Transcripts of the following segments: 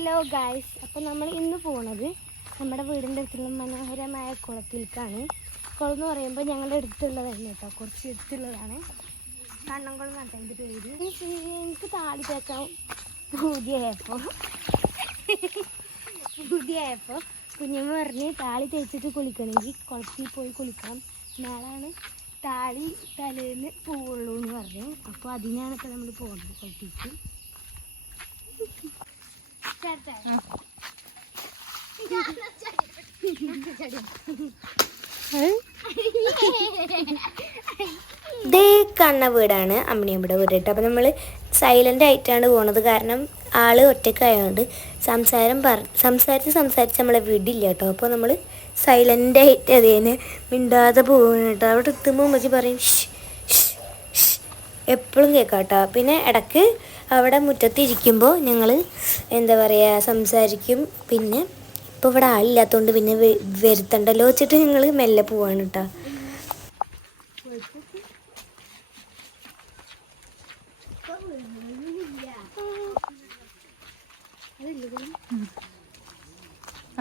Hello guys അപ്പോൾ നമ്മൾ ഇന്ന് പോണത് നമ്മുടെ വീടിന്റെ അടുത്തുള്ള മനോഹരമായ കുളത്തിലേക്കാണ്. കുളം എന്ന് പറയുമ്പോൾ ഞങ്ങളുടെ അടുത്തുള്ളതല്ല കേട്ടോ. കുറച്ച് അടുത്തുള്ളതാണ്. കണ്ണംകുളം എന്നാണ് അതിന്റെ പേര്. എനിക്ക് താടി തേക്കാൻ പൂതിയായപ്പോൾ പൂതിയായപ്പോൾ കുഞ്ഞമ്മ പറഞ്ഞ് താളി തേച്ചിട്ട് കുളിക്കണമെങ്കിൽ കുളത്തിൽ പോയി കുളിക്കാം നാളാണ് താളി തലേന്ന് പോവുള്ളൂ എന്ന് പറഞ്ഞു. അപ്പോൾ അതിനാണ് ഇപ്പോൾ നമ്മൾ പോകുന്നത് കുളത്തിലേക്ക്. ദേ കണ്ണ വീടാണ് അമ്മണിയമ്മയുടെ ഇവിടെ വീട്ടിട്ട് അപ്പം നമ്മൾ സൈലന്റ് ആയിട്ടാണ് പോണത്. കാരണം ആൾ ഒറ്റക്കായതുകൊണ്ട് സംസാരം പറ സംസാരിച്ച് സംസാരിച്ച് നമ്മളെ വീടില്ല കേട്ടോ. അപ്പോൾ നമ്മൾ സൈലന്റ് ആയിട്ട് അതേനെ മിണ്ടാതെ പോകുന്നു കേട്ടോ. അവിടെ എത്തുമ്പോൾ ഉമ്മച്ചി പറയും എപ്പോഴും കേൾക്കാം കേട്ടോ. പിന്നെ ഇടയ്ക്ക് അവിടെ മുറ്റത്തിരിക്കുമ്പോൾ ഞങ്ങൾ എന്താ പറയുക സംസാരിക്കും. പിന്നെ ഇപ്പോൾ ഇവിടെ ആളില്ലാത്തതുകൊണ്ട് പിന്നെ വരുത്തണ്ടല്ലോ വെച്ചിട്ട് ഞങ്ങൾ മെല്ലെ പോവാണ് കേട്ടോ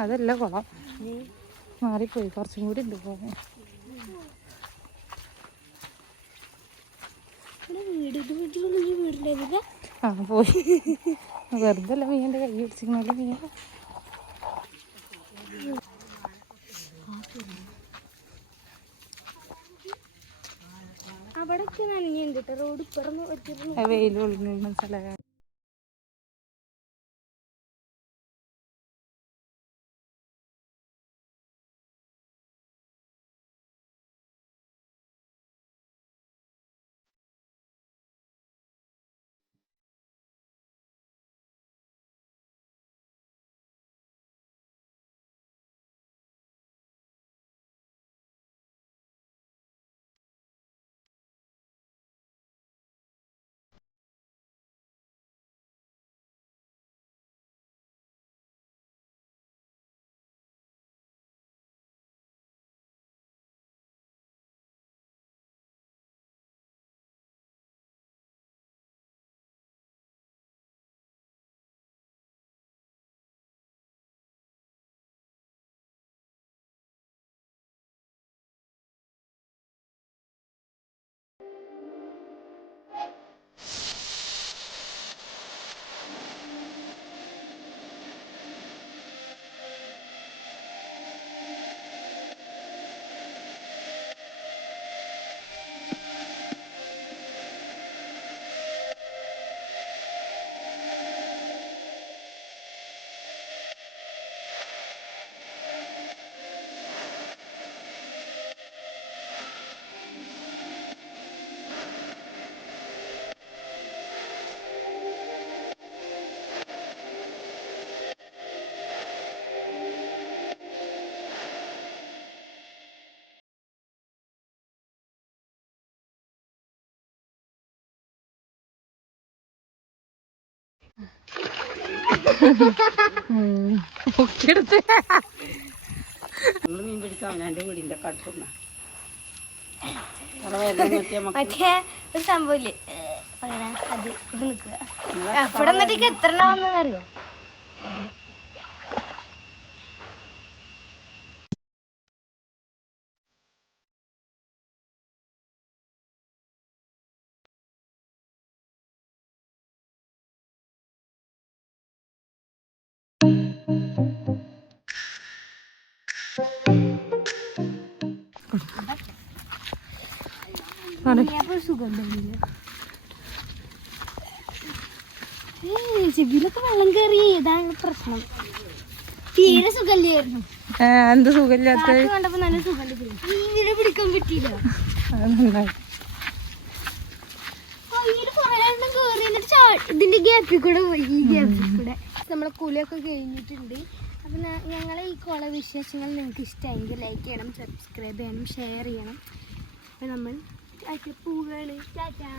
അതല്ല കൊള്ളാം. മാറിപ്പോയി. കുറച്ചും കൂടി ഉണ്ട് പോകാൻ. വീട്. ഇത് വീട്ടിലൊന്നും ഈ വീടുണ്ടായിരുന്നില്ല ആ പോയി. വെറുതെ അല്ല മീന്റെ കൈ പിടിച്ചിരുന്നല്ലോ മീൻ? അവിടെയൊക്കെ നനഞ്ഞുണ്ട് റോഡ് ഇപ്പറന്ന് ഒറ്റ വെയിൽ നമ്മൾ മീൻ പിടിക്കാൻ അവനാന്റെ വീടിന്റെ ഒരു സംഭവമില്ലേ? പറയണ അത് ഇത് നിൽക്കുക. അവിടെ എത്ര അറിയോ? ചെവിയിലൊക്കെ വെള്ളം കയറി ഇതാണ് പ്രശ്നം തീരെ സുഖല്ലായിരുന്നു എന്ത് സുഖമില്ലാത്ത കണ്ടപ്പോ നല്ല സുഖം തീരെ പിടിക്കാൻ പറ്റിയില്ല। ഇതിന്റെ ഗ്യാപ്പിൽ കൂടെ പോയി ഈ ഗ്യാപ്പിൽ കൂടെ. നമ്മളെ കുലിയൊക്കെ കഴിഞ്ഞിട്ടുണ്ട്. അപ്പൊ ഞങ്ങളെ ഈ കുള വിശേഷങ്ങൾ നിങ്ങൾക്ക് ഇഷ്ടമായെങ്കിൽ ലൈക്ക് ചെയ്യണം സബ്സ്ക്രൈബ് ചെയ്യണം ഷെയർ ചെയ്യണം. അപ്പൊ നമ്മൾ പൂവാണ് ടാറ്റാ